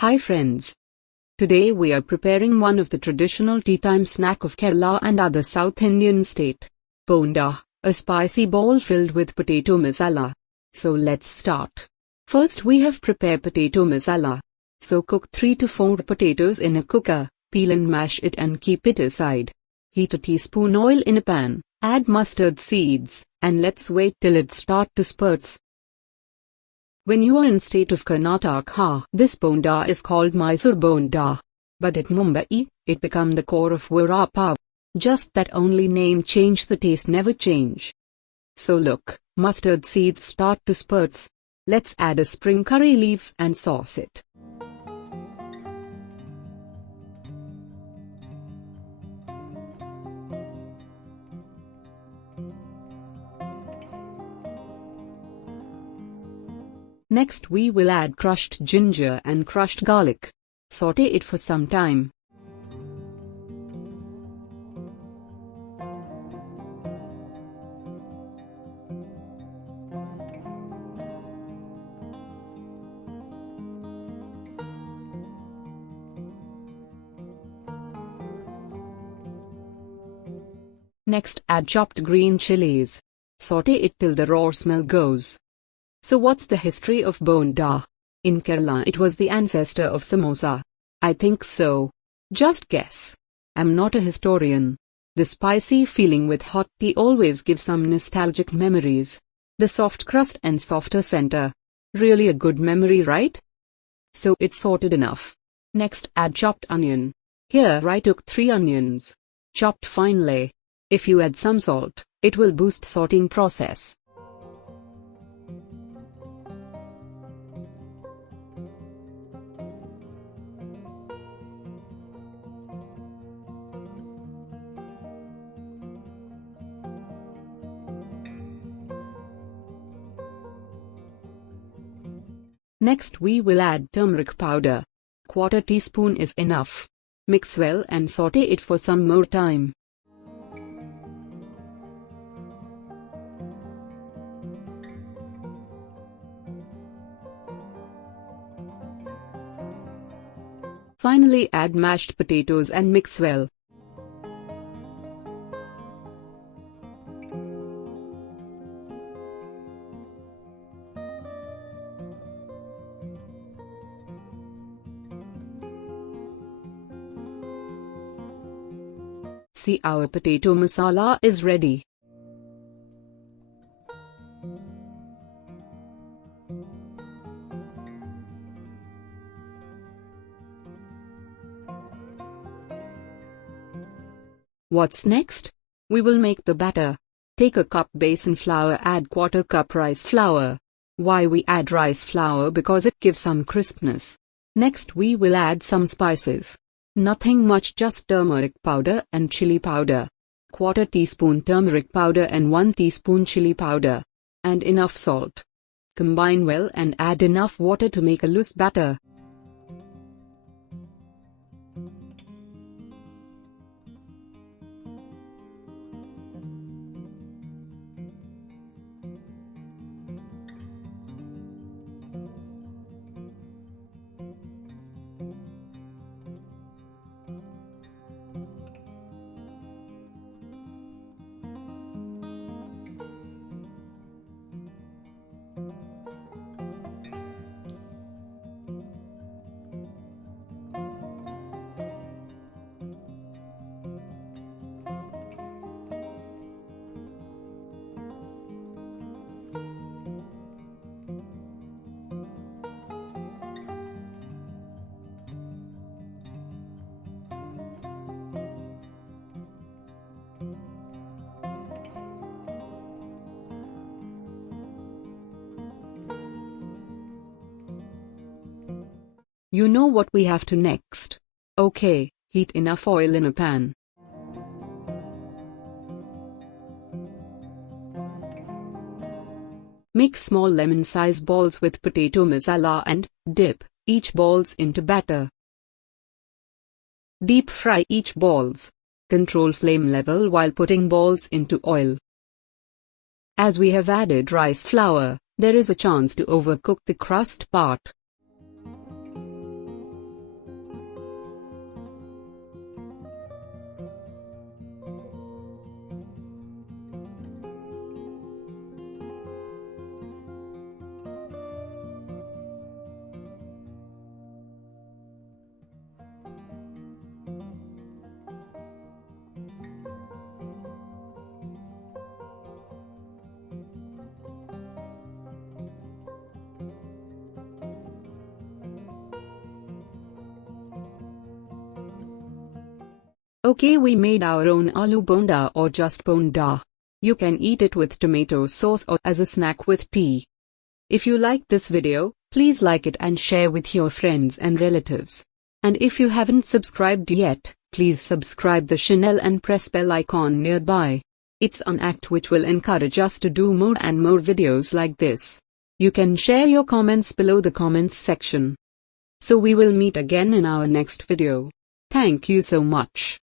Hi friends. Today we are preparing one of the traditional tea time snack of Kerala and other South Indian state. Bonda, a spicy ball filled with potato masala. So let's start. First we have prepared potato masala. So cook 3 to 4 potatoes in a cooker, peel and mash it and keep it aside. Heat a teaspoon oil in a pan, add mustard seeds, and let's wait till it start to spurts. When you are in state of Karnataka, this bonda is called Mysore bonda. But at Mumbai, it become the core of vada pav. Just that only name change, the taste never change. So look, mustard seeds start to spurts. Let's add a spring curry leaves and sauce it. Next we will add crushed ginger and crushed garlic. Sauté it for some time. Next add chopped green chillies. Sauté it till the raw smell goes. So what's the history of bonda? In Kerala it was the ancestor of samosa. I think so. Just guess. I'm not a historian. The spicy feeling with hot tea always gives some nostalgic memories. The soft crust and softer center. Really a good memory, right? So it's sorted enough. Next add chopped onion. Here I took 3 onions. Chopped finely. If you add some salt, it will boost sorting process. Next we will add turmeric powder. 1/4 teaspoon is enough. Mix well and sauté it for some more time. Finally add mashed potatoes and mix well. See, our potato masala is ready. What's next? We will make the batter. Take a cup besan flour, add 1/4 cup rice flour. Why we add rice flour? Because it gives some crispness. Next we will add some spices. Nothing much, just turmeric powder and chili powder. 1/4 teaspoon turmeric powder and 1 teaspoon chili powder. And enough salt. Combine well and add enough water to make a loose batter. You know what we have to next. Okay, heat enough oil in a pan. Make small lemon-sized balls with potato masala and dip each balls into batter. Deep fry each balls. Control flame level while putting balls into oil. As we have added rice flour, there is a chance to overcook the crust part. Okay, we made our own aloo bonda or just bonda. You can eat it with tomato sauce or as a snack with tea. If you like this video, please like it and share with your friends and relatives. And if you haven't subscribed yet, please subscribe the channel and press bell icon nearby. It's an act which will encourage us to do more and more videos like this. You can share your comments below the comments section. So we will meet again in our next video. Thank you so much.